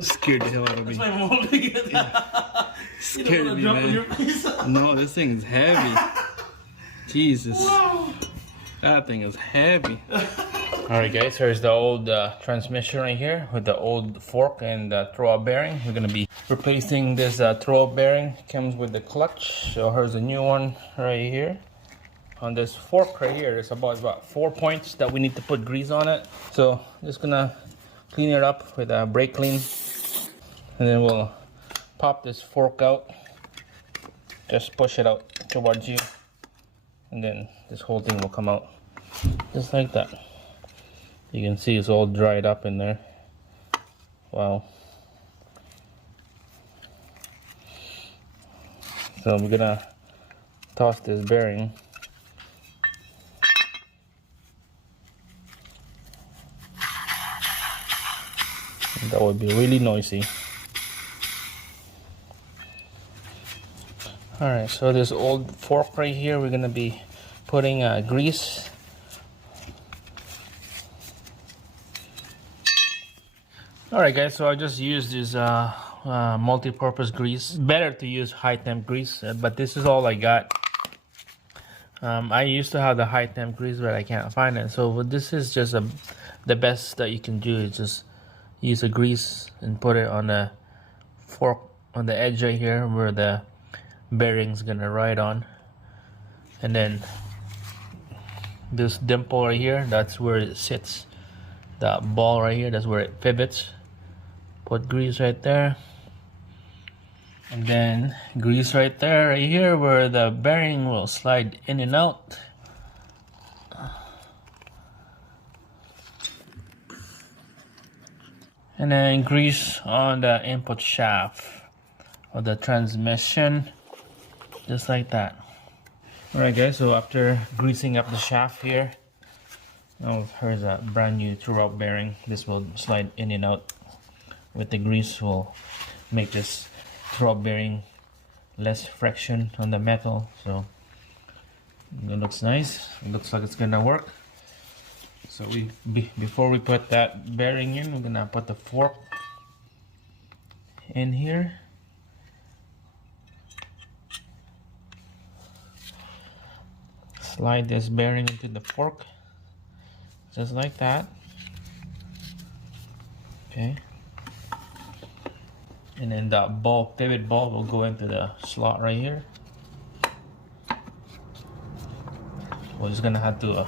Scared the hell out of me. That's why I'm holding it. Scared me, drop man. on your face. No, this thing is heavy. Jesus. Wow. That thing is heavy. Alright guys, here's the old transmission right here with the old fork and throw-up bearing. We're gonna be replacing this throw-up bearing. Comes with the clutch. So here's a new one right here. On this fork right here, there's about 4 points that we need to put grease on it. So just gonna clean it up with a brake clean. And then we'll pop this fork out. Just push it out towards you. And then this whole thing will come out. Just like that. You can see it's all dried up in there. Wow. So we're gonna toss this bearing. That would be really noisy. Alright, so this old fork right here, we're gonna be putting grease. Alright guys, so I just used this multi-purpose grease. Better to use high temp grease, but this is all I got. I used to have the high temp grease, but I can't find it. So this is just the best that you can do is just use a grease and put it on the fork on the edge right here where the bearing's gonna ride on. And then this dimple right here, that's where it sits. That ball right here, that's where it pivots. Put grease right there. And then grease right there, right here, where the bearing will slide in and out. And then grease on the input shaft of the transmission, just like that. Alright guys, so after greasing up the shaft here, oh, here's a brand new throw-up bearing. This will slide in and out. With the grease will make this throw-up bearing less friction on the metal. So it looks nice. It looks like it's gonna work. So before we put that bearing in, we're gonna put the fork in here. Slide this bearing into the fork, just like that. Okay. And then that ball, pivot ball, will go into the slot right here. We're just gonna have to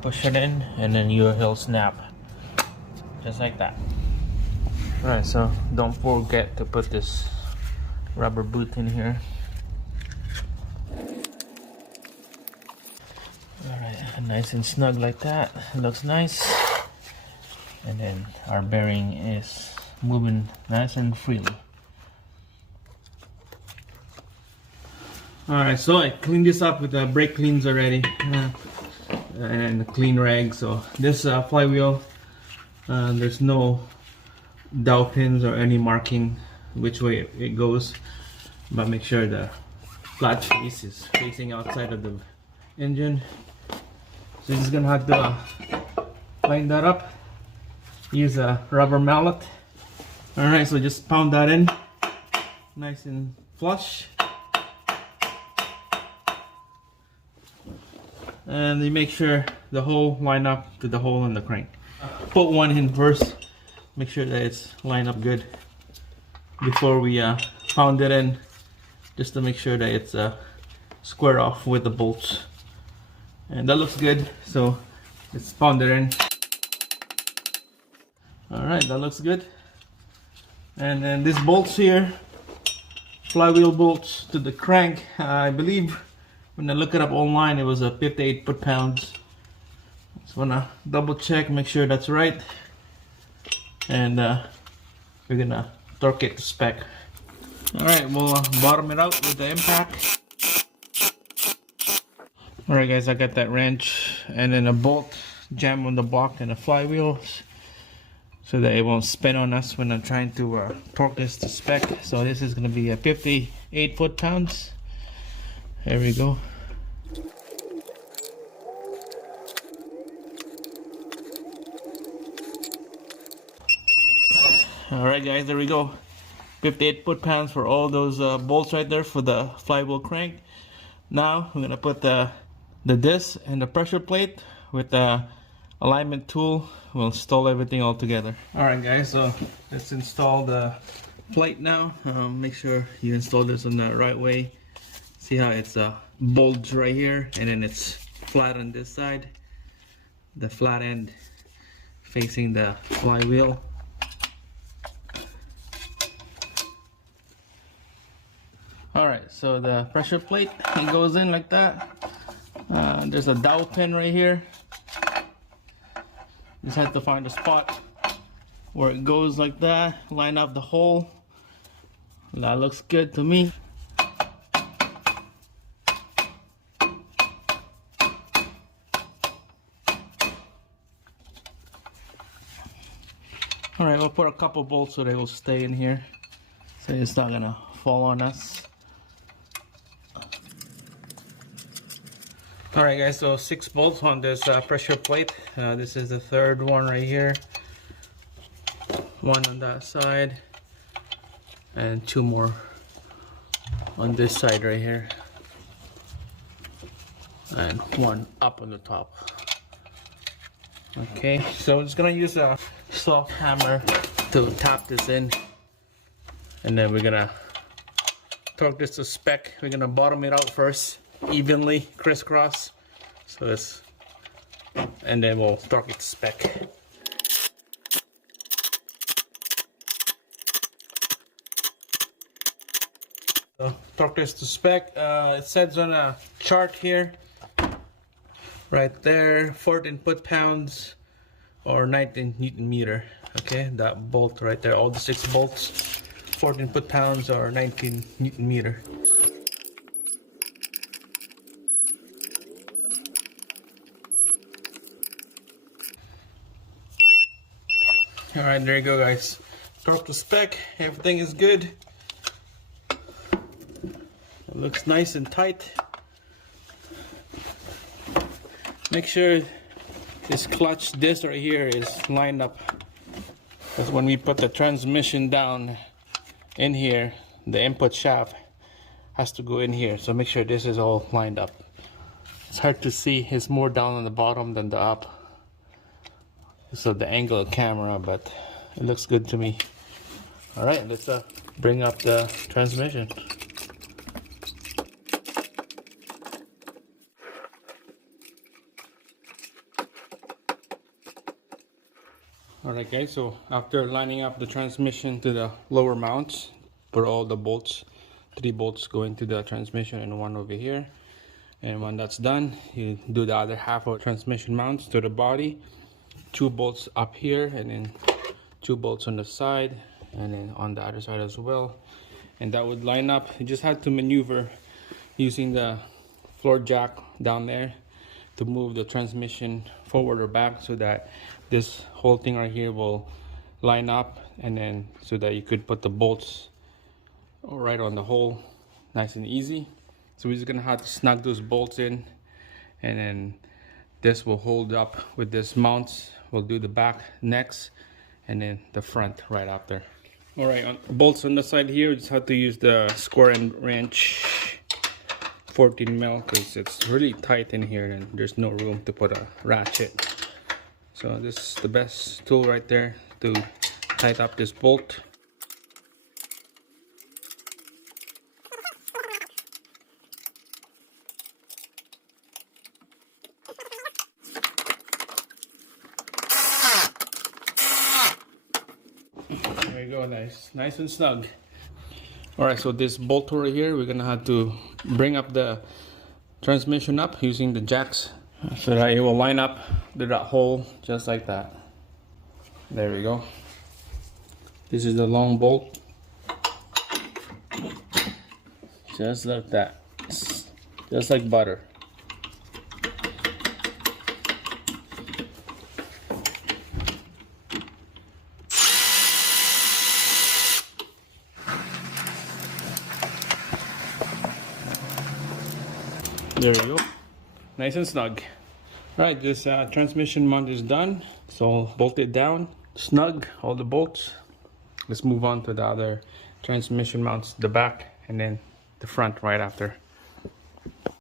push it in, and then he'll snap, just like that. Alright, so don't forget to put this rubber boot in here. Alright, nice and snug like that. It looks nice. And then our bearing is moving nice and freely. Alright, so I cleaned this up with the brake cleans already and a clean rag. So this flywheel, there's no dowel pins or any marking which way it goes, but make sure the flat face is facing outside of the engine. So you're just gonna have to line that up. Use a rubber mallet. Alright, so just pound that in nice and flush. And you make sure the hole line up to the hole in the crank. Put one in first. Make sure that it's lined up good before we pound it in, just to make sure that it's square off with the bolts. And that looks good, so let's pound it in. Alright, that looks good. And then these bolts here, flywheel bolts to the crank, I believe when I look it up online, it was a 58 foot-pounds. Just wanna double check, make sure that's right. And we're gonna torque it to spec. Alright, we'll bottom it out with the impact. Alright guys, I got that wrench and then a bolt jam on the block and the flywheel so that it won't spin on us when I'm trying to torque this to spec. So this is gonna be a 58 foot-pounds. There we go. All right, guys, there we go. 58 foot-pounds for all those bolts right there for the flywheel crank. Now we're gonna put the disc and the pressure plate with the alignment tool. We'll install everything all together. All right, guys, so let's install the plate now. Make sure you install this in the right way. See how it's bulged right here, and then it's flat on this side. The flat end facing the flywheel. Alright, so the pressure plate, it goes in like that. There's a dowel pin right here. Just have to find a spot where it goes like that. Line up the hole. That looks good to me. Alright, we'll put a couple bolts so they will stay in here, so it's not gonna fall on us. Alright, guys, so 6 bolts on this pressure plate. This is the third one right here. One on that side, and 2 more on this side right here, and 1 up on the top. Okay, so I'm just gonna use a soft hammer to tap this in, and then we're gonna torque this to spec. We're gonna bottom it out first, evenly crisscross, so it's, and then we'll torque it to spec. So torque this to spec. It says on a chart here, right there, 14 foot-pounds or 19 Newton meter. Okay, that bolt right there, all the 6 bolts, 14 foot-pounds or 19 Newton meter. All right, there you go, guys. Torque to spec, everything is good. It looks nice and tight. Make sure this clutch disc right here is lined up, because when we put the transmission down in here, the input shaft has to go in here, so make sure this is all lined up. It's hard to see, it's more down on the bottom than the up, so the angle of camera, but it looks good to me. All right, let's bring up the transmission. Alright, guys, so after lining up the transmission to the lower mounts, put all the bolts, 3 bolts go into the transmission and 1 over here. And when that's done, you do the other half of transmission mounts to the body, 2 bolts up here, and then 2 bolts on the side, and then on the other side as well. And that would line up. You just have to maneuver using the floor jack down there to move the transmission forward or back, so that this whole thing right here will line up, and then so that you could put the bolts right on the hole, nice and easy. So we're just gonna have to snug those bolts in, and then this will hold up with this mounts. We'll do the back next, and then the front right after. All right, bolts on the side here, we just have to use the square end wrench, 14 mil, because it's really tight in here and there's no room to put a ratchet. So this is the best tool right there to tighten up this bolt. There you go, nice and snug. All right, so this bolt right here, we're gonna have to bring up the transmission up using the jacks, so that it will line up to that hole just like that. There we go. This is the long bolt, just like that, just like butter. There we go, nice and snug. Right, this transmission mount is done, so bolt it down, snug all the bolts. let's move on to the other transmission mounts, the back and then the front right after.